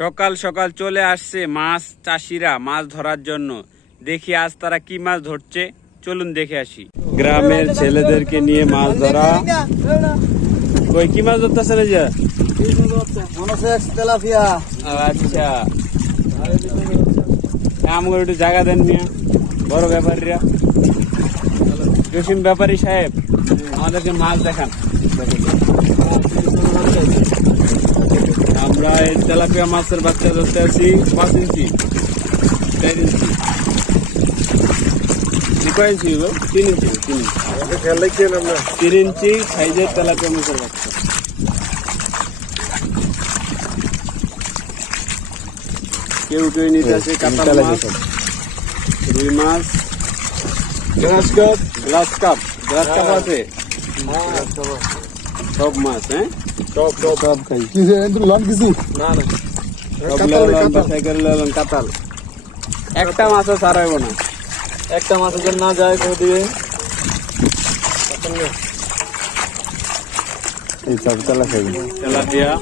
সকাল সকাল চলে আসছে মাছ চাষিরা মাছ ধরার জন্য। দেখি আজ তারা কি মাছ ধরছে, চলুন দেখে আসি। গ্রামের ছেলেদেরকে নিয়ে মাছ ধরা। কই কি মাছ ধরতেছে না? আচ্ছা, আমার একটু জায়গা দেন মিয়া, বড় ব্যাপারীরা। জসিম ব্যাপারী সাহেব, আমাদেরকে মাছ দেখান। আমরা এই তেলাপিয়া মাছের বাচ্চা ধরতে আছি 5 ইঞ্চি 4 ইঞ্চি কয় ইঞ্চি? 3 ইঞ্চি 3 ইঞ্চি সাইজের তেলাপিয়া মাছের বাচ্চা। কেউ কেউ নিতে আছে কাতলা মাছ, রুই মাছ, গ্লাস কাপ আছে সব মাছ। হ্যাঁ, সব খাই। কাতাল একটা মাছও ছাড়াইব না, একটা মাছের জন্য না যায় কেউ দিবে। এই সব তেলাপিয়া।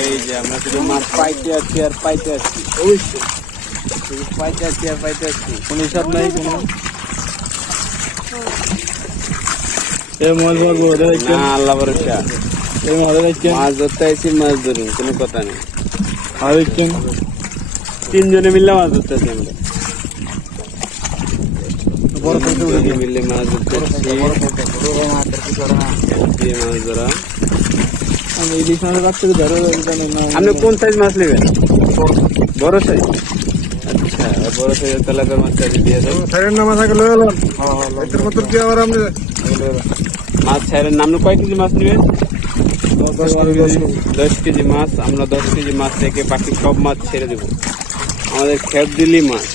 এই যে আমরা শুধু মাছ পাইতে আছি আর পাইতে আছি, অবশ্যই পাইতে আছি আর পাইতে আছি, কোন হিসাব নাই কোনো। আল্লাহ ভরসা, মাছ ধরতে আইছি, মাছ ধরুন, কোনো কথা নেই। 3 জনে মিললে মাছ ধরতে আছি আমরা, মিললে মাছ ধরতে মাছ ধরা। ইলিশ মাছের বাচ্চা ধরো। আপনি কোন সাইজ মাছ নেবেন? বড় সাইজ? আচ্ছা, বড় সাইজের তেলাপিয়া মাছ দিয়ে দেন। মাছ ছাড়েন না। আপনি কয় কেজি মাছ নেবেন? 10 কেজি মাছ। আমরা 10 কেজি মাছ থেকে বাকি সব মাছ ছেড়ে দেবো। আমাদের খেপ দিলি মাছ।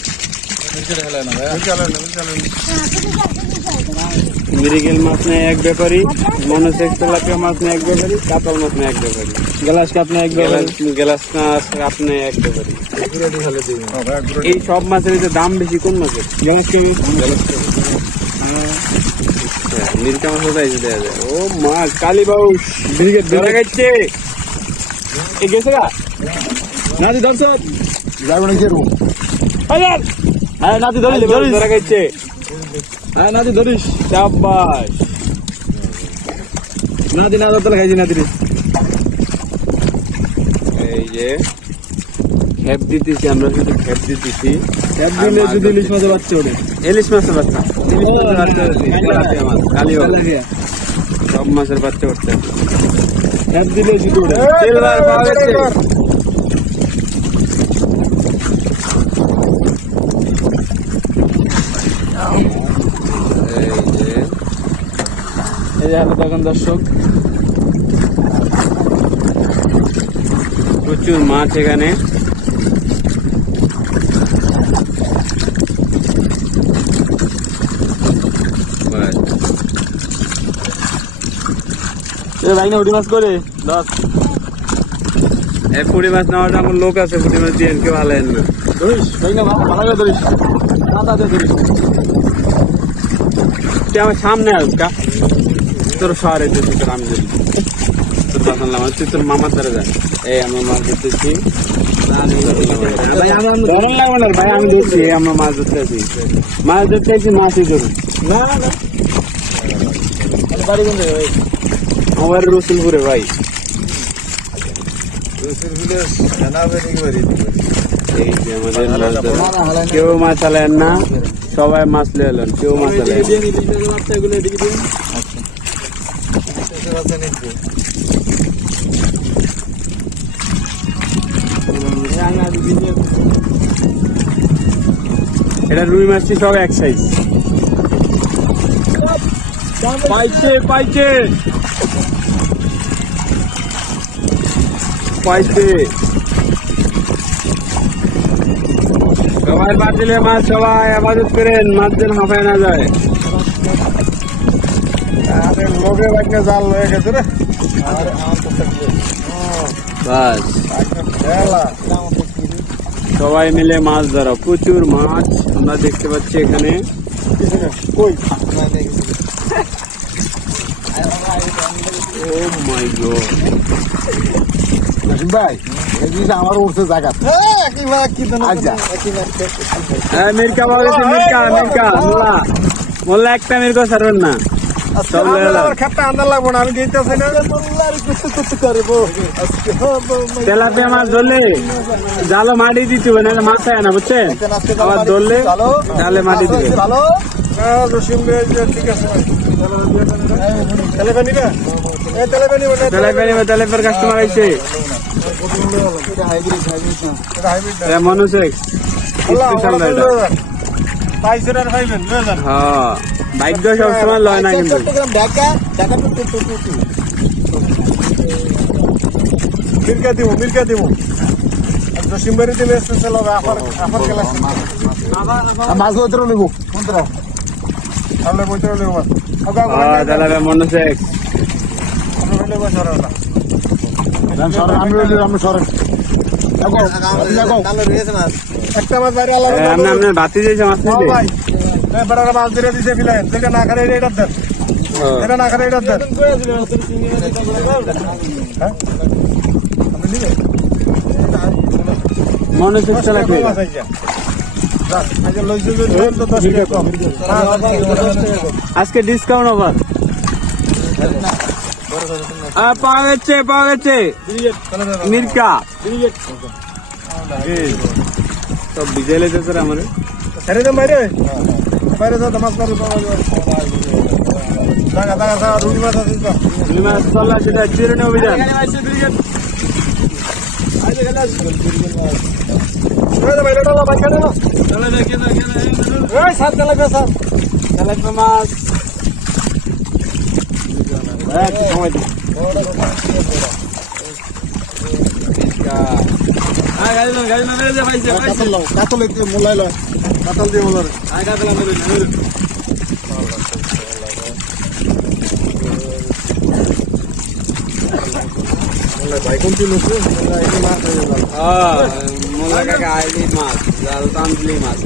মিরিগেল মাছ নেয় এক ব্যাপারী, মনোসেক্স তেলাপিয়া মাছ নেয় এক ব্যাপারী, কাতল মাছ নেয় এক ব্যাপারী, গ্লাস কাপ নেয় এক ব্যাপারী, গ্লাস কাপ নেয় এক ব্যাপারী। এই সব মাছের দাম বেশি কোন মাছের? মিরকা মাছ দেওয়া যায়। ও মাছ কালী বাবু ধরা খাচ্ছে। এই গেছে গা নাতি ধরছ যাবো না কেরু। হ্যাঁ নাতি ধরিস ধরা খাচ্ছে। হ্যাঁ নাতি ধরিস, শাবাশ। নাতি না ধরতে খাইছি নাতি। এই যে খেপ দিতেছি আমরা, শুধু খেপ দিতেছি। খেপ দিলে যদি ইলিশ মাছের বাচ্চা ওঠে। ইলিশ মাছের বাচ্চা, সব মাছের বাচ্চা উঠতে খেপ দিলে যদি ওঠে। সিলভার পাওয়া গেছে। এই যে হলো তখন দর্শক, প্রচুর মাছ এখানে। ভাই না পুঁটি মাছ করে 10। পুঁটি মাছ নেওয়াটা আমার লোক আছে, পুঁটি মাছ দিয়ে কেউ ভালো না। ধরিস ভাই না, ভালো ধরিস, ধরিস। তুই আমার সামনে আসকা, তোর শহরে তোর আমি ধরি, তোর পছন্দ আমার, তুই তোর মামার দ্বারা যা। এই আমরা মাছ ধরতেছি, ধরন লাগবে না ভাই, আমি দেখছি আমরা মাছ ধরতে আছি। মাছ ধরতে আছি, মাছই ধরুন। না না বাড়ি কোন ভাই? আমার রসুলপুরে ভাই। এই যে আমাদের মাছ ধরা, কেউ মাছ আলেন না, সবাই মাছ লেলেন, কেউ মাছ আলেন। এটা রুই মাছটি সব এক সাইজ। পাইছে পাইছে পাইছে। সবাই বাদ দিলে মাছ, সবাই আবাদত করেন, মাছ যেন হাফায় না যায়। লোকে বাড়িতে জাল হয়ে গেছে রে। বাস সবাই মিলে মাছ ধরা, প্রচুর মাছ আমরা দেখতে পাচ্ছি এখানে। Oh my god. ভাই এই জিনিস আমার উঠছে জায়গা আচ্ছা মির্কা পাওয়া গেছে মির্কা মির্কা মোল্লা মোল্লা একটা মির্কা ছাড়বেন না সব লয়ে এলাম। খেপটা আন্দার লাগবো না আমি দিতেছি না তেলাপিয়া মাছ ধরলে জালো মাটি দিতে হবে নাহলে মাছ হয় না বুঝছেন আবার ধরলে জালে মাটি দিবে ঠিক আছে তেলেপা নিবে তেলাপিয়ার কাস্টমার আইছে মনু শেখ স্পেশাল রাইডার পাইছেন আর পাইবেন হ্যাঁ ভাগ্য সবসময় লয় না কিন্তু মির্কা দিব জসিমবাড়ি দিলে স্পেশাল হবে আফার খেলা মাছ ধরতে নেবো তাহলে বইতে নেবো তেলাপিয়া মনু শেখ একটা মাছ বাইরে আলাদা আপনার বাতি দিয়েছে মাছ নিতে ভাই বেড়ারা মাছ ধরে দিছে ফিলেন যেটা না খারে এটার দেন এটা না খারে এটার দেন মনু শেখ তেলাপিয়া আজকে ডিসকাউন্ট ওভার পাওয়া গেছে মির্কা সব ভিজে লেগেছে আমার ছেড়ে দেন বাইরে বাইরে যা মাছ মারো দাগা দাগা রুই মাছ আছে চল্লা সেটা চিরুনি অভিযান তেলাপিয়া মাছ সময় দিন কাতল একটু মোলাই লয় কাতল দিয়ে মোলার ভাই কোনটি লোকে মাছ মোলা কাকা আইলি মাছ জাল তান্ডলি মাছ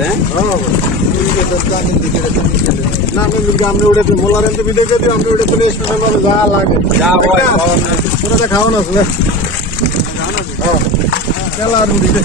না আমি আমরা উঠে মোলার এনতে বিদেশে দিই আমরা উঠে চলে স্টেশন ভাবে যা লাগে যা হয় ওটা খাওয়া না আসলে খেলা আর উঠে